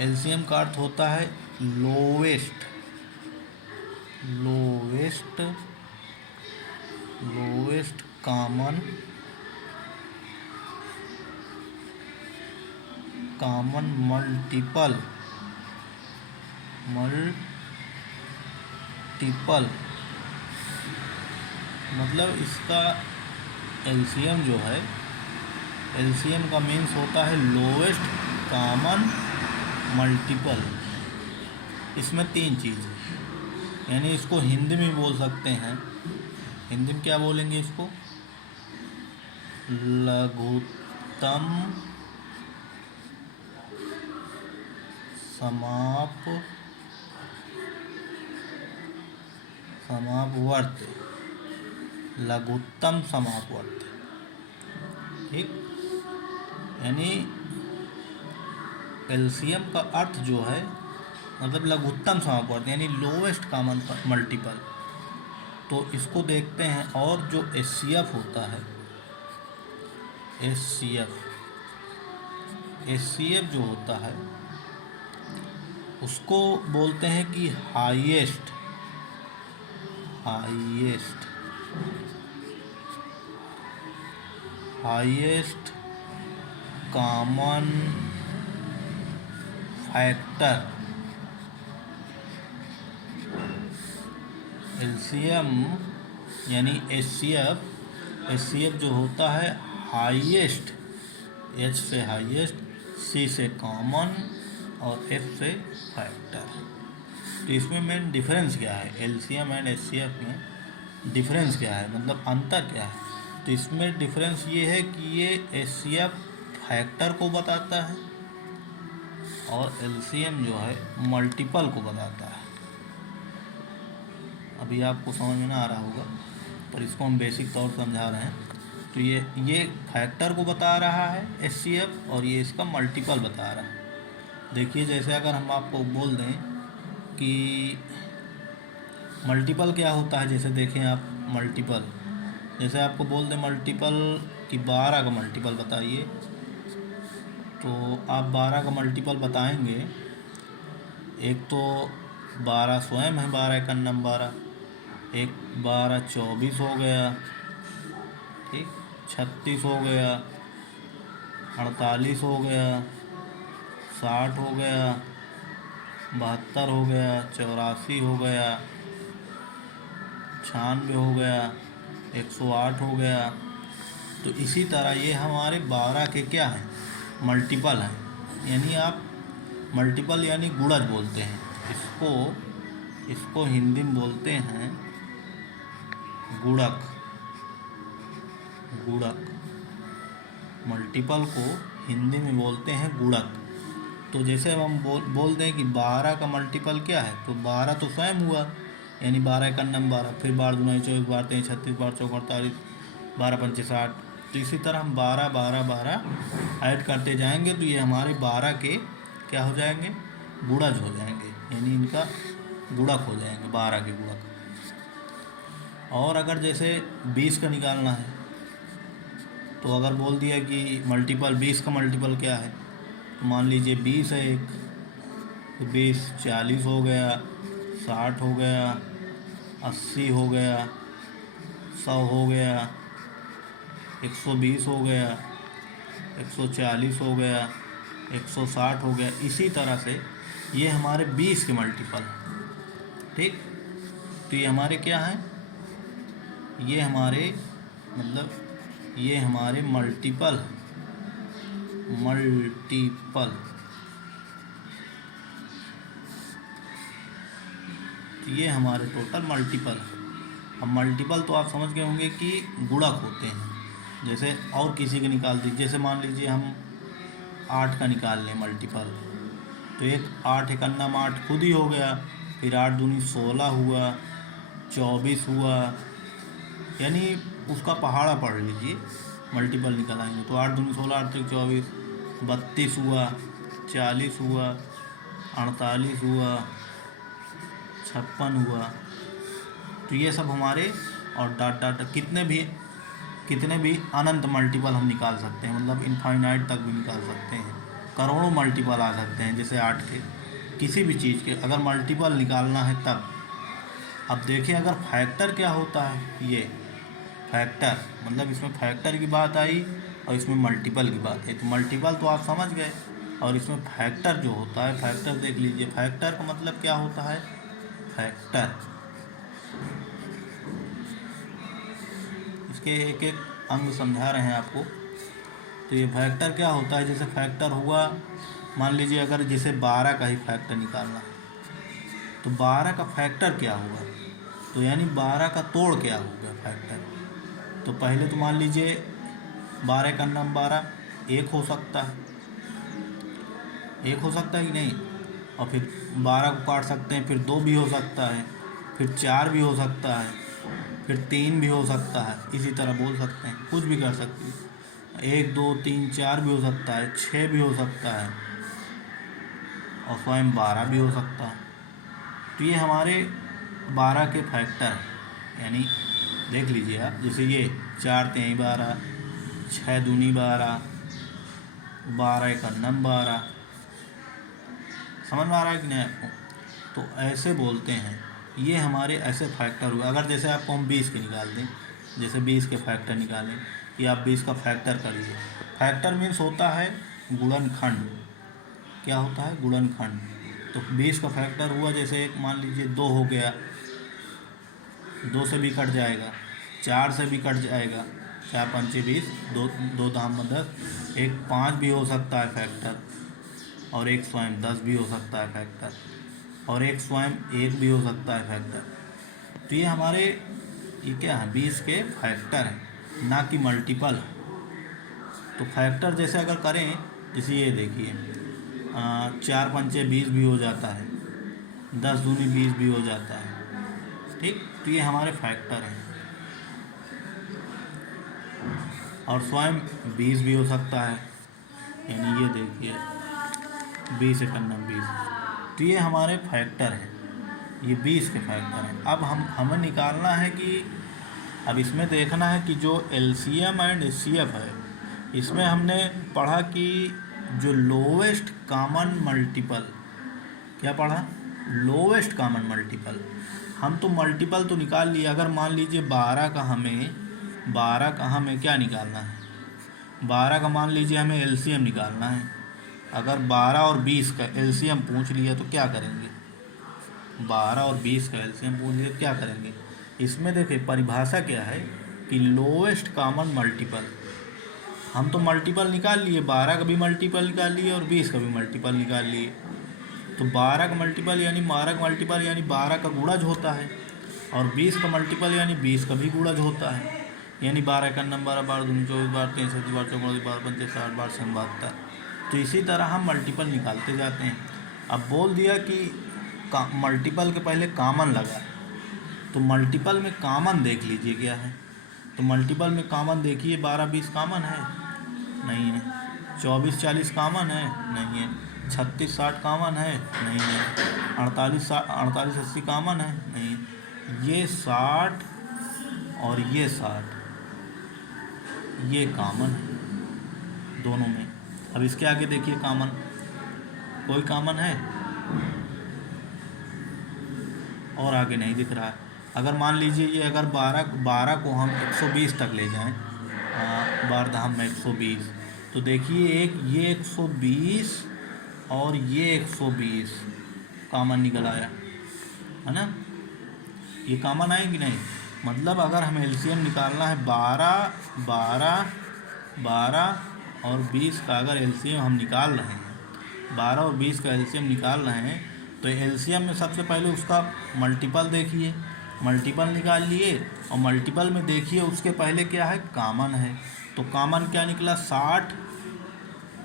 LCM का अर्थ होता है lowest lowest lowest common multiple मतलब इसका एलसीएम जो है, एलसीएम का मीन्स होता है लोवेस्ट कॉमन मल्टीपल। इसमें 3 चीज़ है, यानी इसको हिंदी में बोल सकते हैं। हिंदी में क्या बोलेंगे इसको? लघुत्तम समापवर्ती, लघुत्तम समापवर्ती। ठीक, यानी एलसीएम का अर्थ जो है मतलब लघुत्तम समापवर्ती यानी लोवेस्ट कॉमन मल्टीपल। तो इसको देखते हैं। और जो एचसीएफ होता है, एचसीएफ जो होता है उसको बोलते हैं कि हाईएस्ट कॉमन फैक्टर। एलसीएम यानी एचसीएफ जो होता है हाईएस्ट, एच से हाईएस्ट, सी से कॉमन और एफ से फैक्टर। तो इसमें मेन डिफरेंस क्या है? एलसीएम एंड एचसीएफ में डिफरेंस क्या है, मतलब अंतर क्या है? तो इसमें डिफरेंस ये है कि ये एचसीएफ फैक्टर को बताता है और एलसीएम जो है मल्टीपल को बताता है। अभी आपको समझ में ना आ रहा होगा, पर इसको हम बेसिक तौर पर समझा रहे हैं। तो ये फैक्टर को बता रहा है एचसीएफ और ये इसका मल्टीपल बता रहा है। देखिए, जैसे अगर हम आपको बोल दें कि मल्टीपल क्या होता है, जैसे देखें आप मल्टीपल, जैसे आपको बोल दें मल्टीपल कि 12 का मल्टीपल बताइए, तो आप 12 का मल्टीपल बताएंगे। एक तो 12 स्वयं है, 12 एक अन्नम 12, एक 12 24 हो गया, ठीक, 36 हो गया, 48 हो गया, 60 हो गया, 72 हो गया, 84 हो गया, 96 हो गया, 108 हो गया। तो इसी तरह ये हमारे 12 के क्या हैं? मल्टीपल हैं। यानी आप मल्टीपल यानी गुणज बोलते हैं इसको हिंदी में बोलते हैं गुणक। मल्टीपल को हिंदी में बोलते हैं गुणक। तो जैसे अब हम बोल दें कि 12 का मल्टीपल क्या है, तो 12 तो स्वयं हुआ, यानी 12 एक अन्नम 12, फिर 12 दूना 24, 12 3 36, 12 चौक 48, 12 पंचे 60। तो इसी तरह हम 12 12 12 ऐड करते जाएंगे तो ये हमारे 12 के क्या हो जाएंगे? गुणज हो जाएंगे, यानी इनका गुणक हो जाएंगे, 12 के गुणक। और अगर जैसे 20 का निकालना है, तो अगर बोल दिया कि मल्टीपल 20 का मल्टीपल क्या है, तो मान लीजिए 20 है एक, तो 20 40 हो गया, 60 हो गया, 80 हो गया, 100 हो गया, 120 हो गया, 140 हो गया, 160 हो गया। इसी तरह से ये हमारे 20 के मल्टीपल, ठीक। तो ये हमारे क्या हैं? ये हमारे मल्टीपल तो ये हमारे टोटल मल्टीपल। अब मल्टीपल तो आप समझ गए होंगे कि गुणक होते हैं। जैसे और किसी के निकाल दीजिए, जैसे मान लीजिए हम 8 का निकाल लें मल्टीपल, तो एक 8 एक अन्नम 8 खुद ही हो गया, फिर 8 दूनी 16 हुआ, 24 हुआ, यानी उसका पहाड़ा पढ़ लीजिए, मल्टीपल निकल आएंगे। तो 8 दूनी 16, 8 3 24, 32 हुआ, 40 हुआ, 48 हुआ, 56 हुआ। तो ये सब हमारे, और डाट कितने भी अनंत मल्टीपल हम निकाल सकते हैं, मतलब इनफाइनाइट तक भी निकाल सकते हैं। करोड़ों मल्टीपल आ सकते हैं, जैसे 8 के किसी भी चीज़ के अगर मल्टीपल निकालना है तब। अब देखिए अगर फैक्टर क्या होता है, ये फैक्टर मतलब इसमें फैक्टर की बात आई और इसमें मल्टीपल की बात आई, तो मल्टीपल तो आप समझ गए, और इसमें फैक्टर जो होता है, फैक्टर देख लीजिए, फैक्टर का मतलब क्या होता है, फैक्टर इसके एक एक अंग समझा रहे हैं आपको। तो ये फैक्टर क्या होता है, जैसे फैक्टर हुआ, मान लीजिए अगर जैसे 12 का ही फैक्टर निकालना है तो 12 का फैक्टर क्या होगा, तो यानी 12 का तोड़ क्या होगा फैक्टर। तो पहले तो मान लीजिए 12 का नंबर 12 एक हो सकता है, एक हो सकता है कि नहीं, और फिर 12 को काट सकते हैं, फिर 2 भी हो सकता है, फिर 4 भी हो सकता है, फिर 3 भी हो सकता है, इसी तरह बोल सकते हैं, कुछ भी कर सकते हैं, 1 2 3 4 भी हो सकता है, 6 भी हो सकता है, और स्वयं 12 भी हो सकता है। तो ये हमारे 12 के फैक्टर हैं, यानी देख लीजिए आप, जैसे ये 4 3 12, 6 दूनी 12, 12 एक अन्नम 12, समझ में आ रहा है कि नहीं आपको। तो ऐसे बोलते हैं, ये हमारे ऐसे फैक्टर हुए। अगर जैसे आपको हम 20 के निकाल दें, जैसे 20 के फैक्टर निकालें, कि आप 20 का फैक्टर करिए। फैक्टर मीन्स होता है गुणनखंड, क्या होता है, गुणनखंड। तो 20 का फैक्टर हुआ, जैसे एक मान लीजिए 2 हो गया, 2 से भी कट जाएगा, 4 से भी कट जाएगा, 4 पंचे 20, 2 दाम में 10, एक 5 भी हो सकता है फैक्टर, और एक स्वयं 10 भी हो सकता है फैक्टर, और एक स्वयं 1 भी हो सकता है फैक्टर। तो ये हमारे ये क्या है, 20 के फैक्टर हैं, ना कि मल्टीपल। तो फैक्टर जैसे अगर करें, जैसे ये देखिए 4 पंचे 20 भी हो जाता है, 10 दूनी 20 भी हो जाता है, ठीक। तो ये हमारे फैक्टर हैं, और स्वयं 20 भी हो सकता है, यानी ये देखिए 20 एक अन्नम 20। तो ये हमारे फैक्टर हैं, ये 20 के फैक्टर हैं। अब हमें निकालना है कि, अब इसमें देखना है कि जो एलसीएम एंड एचसीएफ है, इसमें हमने पढ़ा कि जो लोवेस्ट कॉमन मल्टीपल, क्या पढ़ा, लोवेस्ट कॉमन मल्टीपल। हम तो मल्टीपल तो निकाल लिए, अगर मान लीजिए 12 का हमें क्या निकालना है, 12 का मान लीजिए हमें एलसीएम निकालना है। अगर 12 और 20 का एलसीएम पूछ लिया तो क्या करेंगे, 12 और 20 का एलसीएम पूछ लिया तो क्या करेंगे। इसमें देखिए परिभाषा क्या है कि लोवेस्ट कॉमन मल्टीपल। हम तो मल्टीपल निकाल लिए, 12 का भी मल्टीपल निकाल लिए और 20 का भी मल्टीपल निकाल लिए। तो 12 का मल्टीपल यानी 12 का गुणज होता है, और 20 का मल्टीपल यानी 20 का भी गुणज होता है, यानी 12 का नंबर 12 दूनी 24, 12 63, 12 54, 12 पंचे 60, 12 से 72। तो इसी तरह हम मल्टीपल निकालते जाते हैं। अब बोल दिया कि मल्टीपल के पहले कॉमन लगा, तो मल्टीपल में कॉमन देख लीजिए क्या है। तो मल्टीपल में कॉमन देखिए, 12 20 कॉमन है, नहीं है। 24 40 कॉमन है, नहीं है। 36 60 कॉमन है, नहीं है। 48 80 कॉमन है, नहीं है। ये 60 और ये 60 ये कॉमन है दोनों में। अब इसके आगे देखिए कॉमन, कोई कॉमन है और आगे नहीं दिख रहा है। अगर मान लीजिए ये अगर 12 को हम 120 तक ले जाएं, 12 धाम में 120, तो देखिए एक ये 120 और ये 120 कॉमन निकल आया, है ना। ये कॉमन आए कि नहीं, मतलब अगर हमें एलसीएम निकालना है 12 और 20 का अगर एलसीएम हम निकाल रहे हैं, 12 और 20 का एलसीएम निकाल रहे हैं, तो एलसीएम में सबसे पहले उसका मल्टीपल देखिए, मल्टीपल निकाल लिए, और मल्टीपल में देखिए उसके पहले क्या है, कॉमन है। तो कॉमन क्या निकला, 60